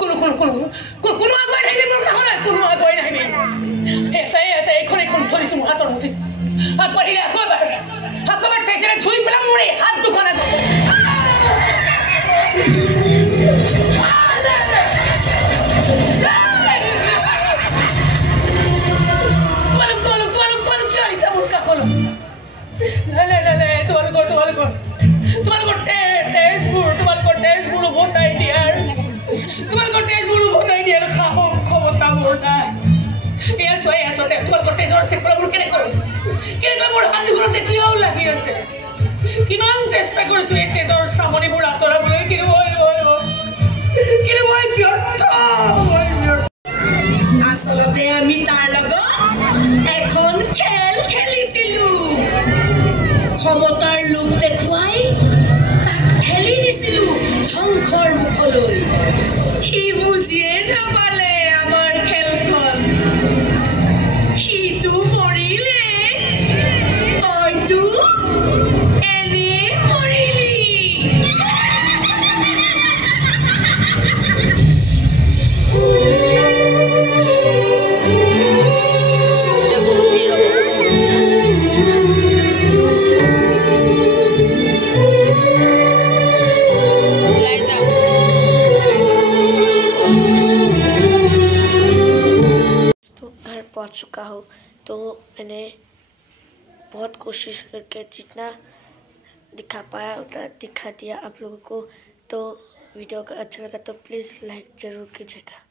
কোনো আগুৱাই নাহিবি মোৰ কাষলৈ কোনো আগুৱাই নাহিবি এছাই এইখন ধৰিছোঁ মোৰ হাতৰ মুঠিত আগবাঢ়িলে আকৌ এবাৰ তেজেৰে ধুই পেলাম মোৰ এই হাত দুখন আছে তোমালোকৰ তেজবোৰ উভতাই দিয়াৰ সাহস ক্ষমতা মোৰ নাই এয়া চোৱাই আছতে তোমালোকৰ তেজৰ চিফৰাবোৰ কেনেকৈ মোৰ হাত দুখনতে কিয়ও লাগি আছে কিমান চেষ্টা কৰিছোঁ এই তেজৰ চামনিবোৰ আঁতৰাবলৈ কিন্তু মই ব্যৰ্থ আচলতে আমি তাৰ লগত এখন খেল খেলিছিলোঁ ক্ষমতাৰ লোভ দেখুৱাই তাক ঠেলি দিছিলোঁ ধ্বংসৰ মুখলৈ সি বুজিয়ে নাপালে আমাৰ খেলখন সিটো মৰিলে তইতো এনে মৰিলি पहुंच चुका हूँ तो मैंने बहुत कोशिश करके जितना दिखा पाया उतना दिखा दिया आप लोगों को तो वीडियो का अच्छा लगा तो प्लीज़ लाइक ज़रूर कीजिएगा।